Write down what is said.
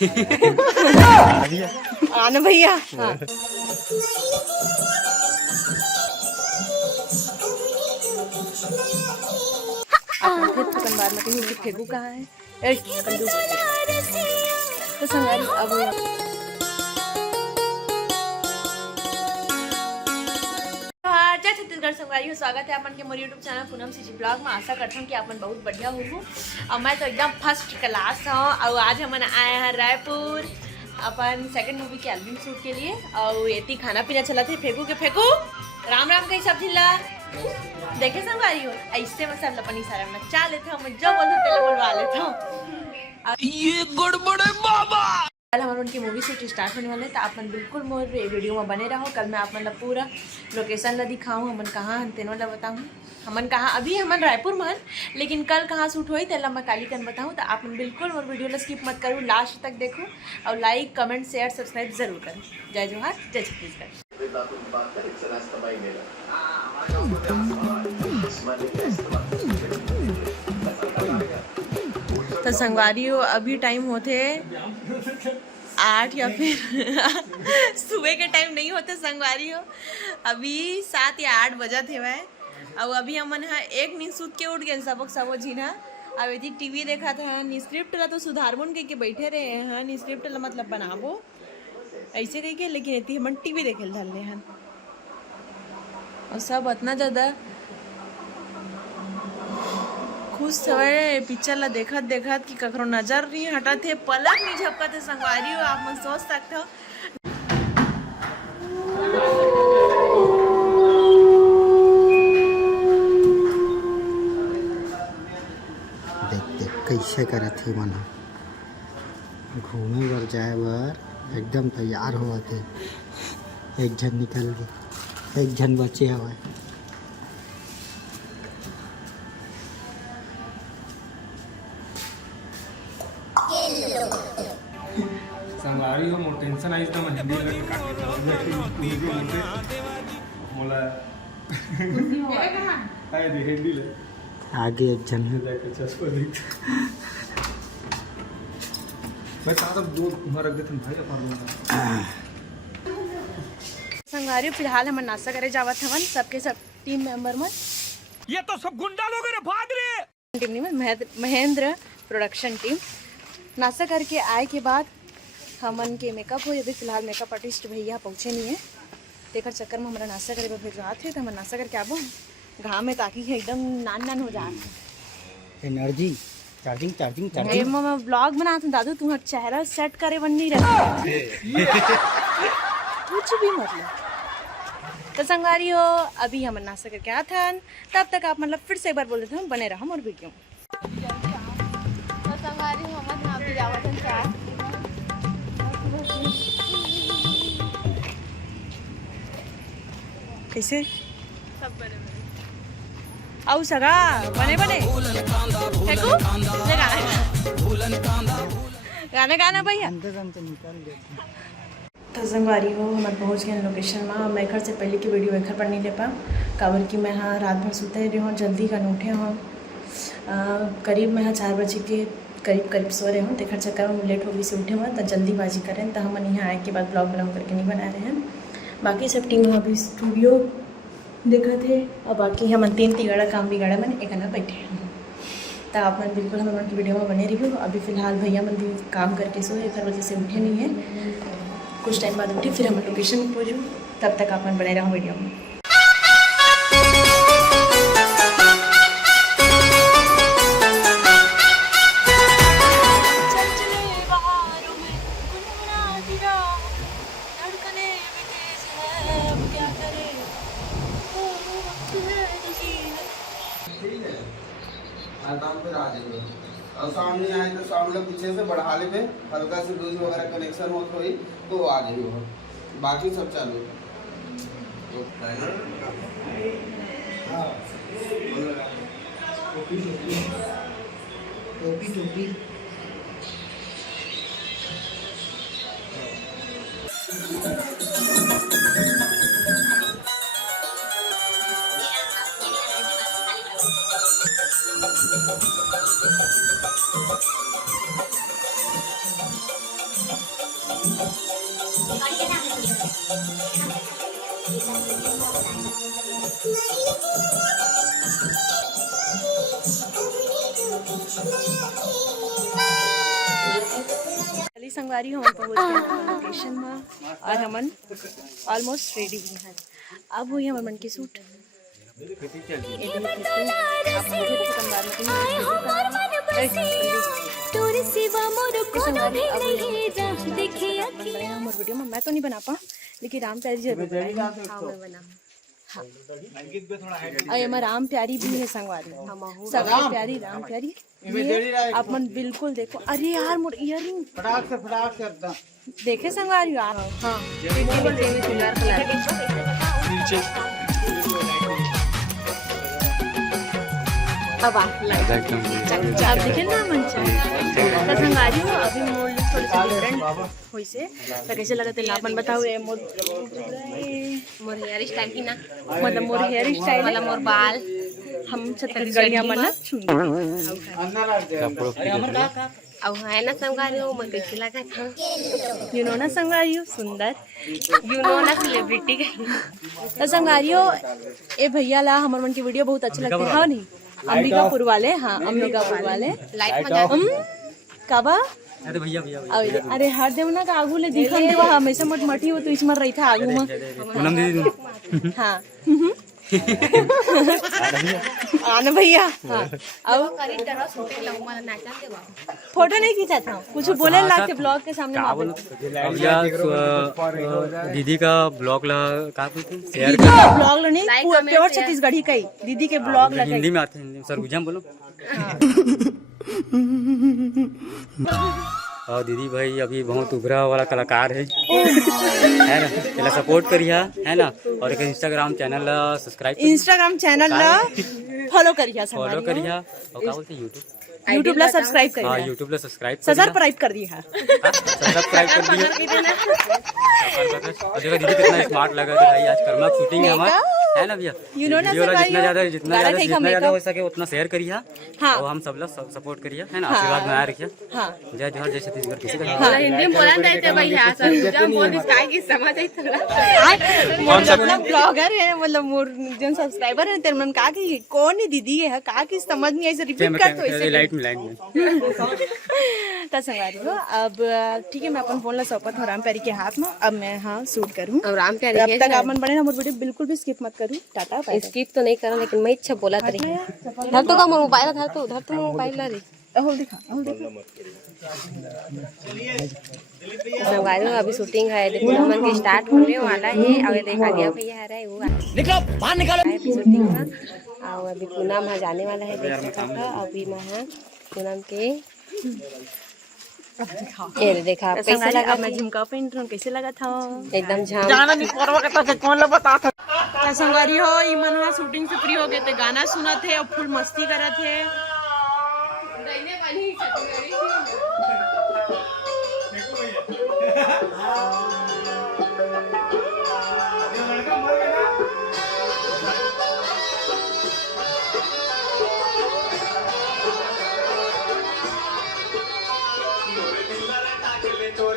आना भैया। हाँ। फिर दुकानदार में कहीं फेंकू कहाँ है तो संगारी अब जय छत्तीसगढ़ संगवारी हो। स्वागत है अपन के मोर YouTube channel Poonam CG blog में। आशा करता हूँ कि अपन बहुत बढ़िया होंगे और मैं तो एकदम फर्स्ट क्लास हूँ। और आज हम आए हैं रायपुर अपन सेकंड मूवी के एल्बम शूट के लिए। और ये खाना पीना चला थे फेंकू के फेंकू राम राम कहीं सब झिल्ला देखे संगवारी हो। ऐसे में सब अपनी सारा नचा लेते हूँ, जो बोलते तेल बोलवा लेता हूँ। ये गड़बड़ है बाबा। कल हमारे उनकी मूवी शूट स्टार्ट होने वाले, तो आप मन बिल्कुल मोर वीडियो में बने रहो। कल मैं आप मन पूरा लोकेशन ला दिखाऊँ, हमन कहाँ हन तेनों ला बताऊँ, हमन कहाँ अभी हमन रायपुर में हन, लेकिन कल कहाँ शूट हुई तेला मैं काली कन बताऊँ। तो आप मन बिल्कुल मोर वीडियो ला स्किप मत करूँ, लास्ट तक देखो और लाइक कमेंट शेयर सब्सक्राइब जरूर करें। जय जोहार, जय छत्तीसगढ़। तो संगवारी हो अभी टाइम होते 8 या फिर सुबह के टाइम नहीं होते संगवारी हो, अभी 7 या 8 बजा थे वह। और अभी हमन हाँ एक नींद सूत के उठ गए सबो झीना। अब यदि टीवी देखा था स्क्रिप्ट ला तो सुधारबुन कह के बैठे रहे हैं, स्क्रिप्ट ला मतलब बनाबो ऐसे कह के, लेकिन यदि हमन टीवी देखे धर ले हैं और सब इतना ज़्यादा खुश सवे पिक्चर ला देखत देखत कि ककरो नजर नहीं हटत है, पलक नहीं झपकत है संगवारी हो। आप मन सोच सकते हो देख देख कैसे करत ही मन घूमे बर जाए बर एकदम तैयार हुआ थे। एक जन निकल गए, एक जन बचे हवा। संगवारी हो मोर टेंशन आई तो मैं हिंदी में काट मोला आए दे हिंदी ले आगे एक जन जाके चस्पा देख मैं साथ अब दो तुम्हारा रख देते भाई अपन संगवारी फिलहाल हम नाश्ता करे जावत हवन सबके सब टीम मेंबर मन। ये तो सब गुंडा लोग रे भाग रे टीम में महेंद्र प्रोडक्शन टीम। नाश्ता करके आए के बाद हमन के मेकअप हो, अभी फिलहाल मेकअप आर्टिस्ट भैया पहुँचे नहीं है, तेकर चक्कर में हमारा नाश्ता करे फिर जाते थे। तो हम नाश्ता करके आबो घाम में ताकि एकदम नान हो जाए एनर्जी चार्जिंग चार्जिंग मैं ब्लॉग बनाता हूँ दादू, तुम्हारा चेहरा सेट करे बन नहीं रहा कुछ भी मतलब। तो संगवारी हो अभी हम नाश्ता करके आते हैं, तब तक आप मतलब फिर से एक बार बोल देते हैं बने रहो और वीडियो कैसे सब बने आओ सगा बने फेंकू गाना गाना भैया। तो संगवारी हो हम पहुँच गए लोकेशन में। मैं घर से पहले की वीडियो एक घर पर नहीं ले पाऊँ काबर कि मैं हाँ रात भर सुते रहे हूँ, जल्दी का उठे हूँ। करीब मैं 4 बजे के करीब सो रहे हूँ, तेखर चक्कर में लेट हो गई से उठे हुए तो जल्दीबाजी करें। तो हम यहाँ आए के बाद ब्लॉग बनाऊँ करके नहीं बना रहे हैं। बाकी सब टीम अभी स्टूडियो देखा थे और बाकी हम 3 तिगड़ा काम बिगाड़ा मैंने एक ना बैठे हैं। तो आप मन बिल्कुल हम उनकी वीडियो में बने रही हो। अभी फ़िलहाल भैया मन भी काम करके सोए, इधर वजह से उठे नहीं है, कुछ टाइम बाद उठे फिर हम लोकेशन में पहुँचूँ। तब तक आप मन बने रहो वीडियो में। पे आ जाएगा और सामने आए तो सामने पीछे से बढ़ा ले पे हल्का से लूज वगैरह कनेक्शन हो तो आ जाएगा, बाकी सब चालू टोपी चली संगवारी हम पहुंच गए लोकेशन में और हमन ऑलमोस्ट रेडी हैं। अब हुई हमन के सूट वीडियो में मैं तो नहीं बना पा लेकिन राम प्यारी जरूर बना। हाँ और हमारा राम प्यारी भी है संगवारी सबसे प्यारी राम प्यारी अपन बिल्कुल देखो। अरे यार मोर इयररिंग फटाक से एकदम देखे संगवारी यार। हाँ अब आप देखे ना मंचा तो संगवारी हो अभी मोर थोड़ा सा डिफरेंट होई से तो कैसे लगा थे अपन बताओ। ये मोर हेयर स्टाइल की ना मतलब मोर हेयर स्टाइल मतलब मोर बाल हम छत्तीसगढ़िया मन अब है ना संगवारी हो मन कैसे लगा था यू नो ना संगवारी हो सुंदर यू नो ना सेलिब्रिटी तो संगवारी हो ए भैया ला हमार मन की वीडियो बहुत अच्छी लगती है। हाँ नहीं अंबिकापुर वाले हाँ अंबिकापुर वाले काबा अरे भैया अरे हर देव ना का आगू ले दिखन देवा हमेशा मटमटी हो तो इसमर रही था आगू में पूनम दीदी हाँ आना भैया हाँ अब फोटो नहीं खींचा था कुछ बोले लाके ब्लॉग के सामने दीदी का ब्लॉग लगा शेयर दीदी का ब्लॉग नहीं प्योर छत्तीसगढ़ी का ही दीदी के ब्लॉग लगा हिंदी में आते हैं सरगुजा बोलो। और दीदी भाई अभी बहुत उभरा वाला कलाकार है ना पहले सपोर्ट करिए है ना और एक इंस्टाग्राम चैनल फॉलो करिए और क्या बोलते यूट्यूब ला सब्सक्राइब करिए। हाँ यूट्यूब ला सब्सक्राइब सब्सक्राइब कर दिए सब्सक्राइब कर दिए। दीदी कितना स्मार्ट लगा था भाई। आज कर्मा शूटिंग है हमारा है ना भैया जितना ज्यादा हो सके उतना शेयर करिए और हम सब लोग सपोर्ट करिए है ना आशीर्वाद बनाए रखिए। जय जोहर जय छत्तीसगढ़ किसी का हिंदी में बोला जाते भैया सर बोल इसका की समझ आई थोड़ा ब्लॉगर है मतलब मोर जन सब्सक्राइबर है तेरे मन का की कौन है दीदी है का की समझ नहीं आई से रिपीट कर तो ऐसे लाइट में तो संगवारी हो। अब ठीक है मैं अपन फोन ला सौंपत हूँ राम प्यारी के हाथ में। अब मैं हाँ शूट करूँ अब राम प्यारी अब तक अपन बने हमारे वीडियो बिल्कुल भी स्किप मत करूँ। टाटा स्किप तो नहीं करा लेकिन मैं इच्छा बोला तरी धर तो का मोबाइल धर तो उधर तो मोबाइल रे अहो देखा संगवारी हो अभी शूटिंग है देखो मन की स्टार्ट होने वाला है। अब देखा गया भैया आ रहा है वो निकलो बाहर निकालो अभी शूटिंग में और अभी पूनम है जाने वाला है देख सकता अभी मैं है पूनम के ये देखा कैसे लगा मैं झुमका पहन रहा हूँ कैसे लगा था एकदम झाम जाना नहीं परवा के तो कौन ला बता था संगवारी हो इमन वहाँ शूटिंग से फ्री हो गए थे गाना सुना थे और फुल मस्ती करा थे। छोरे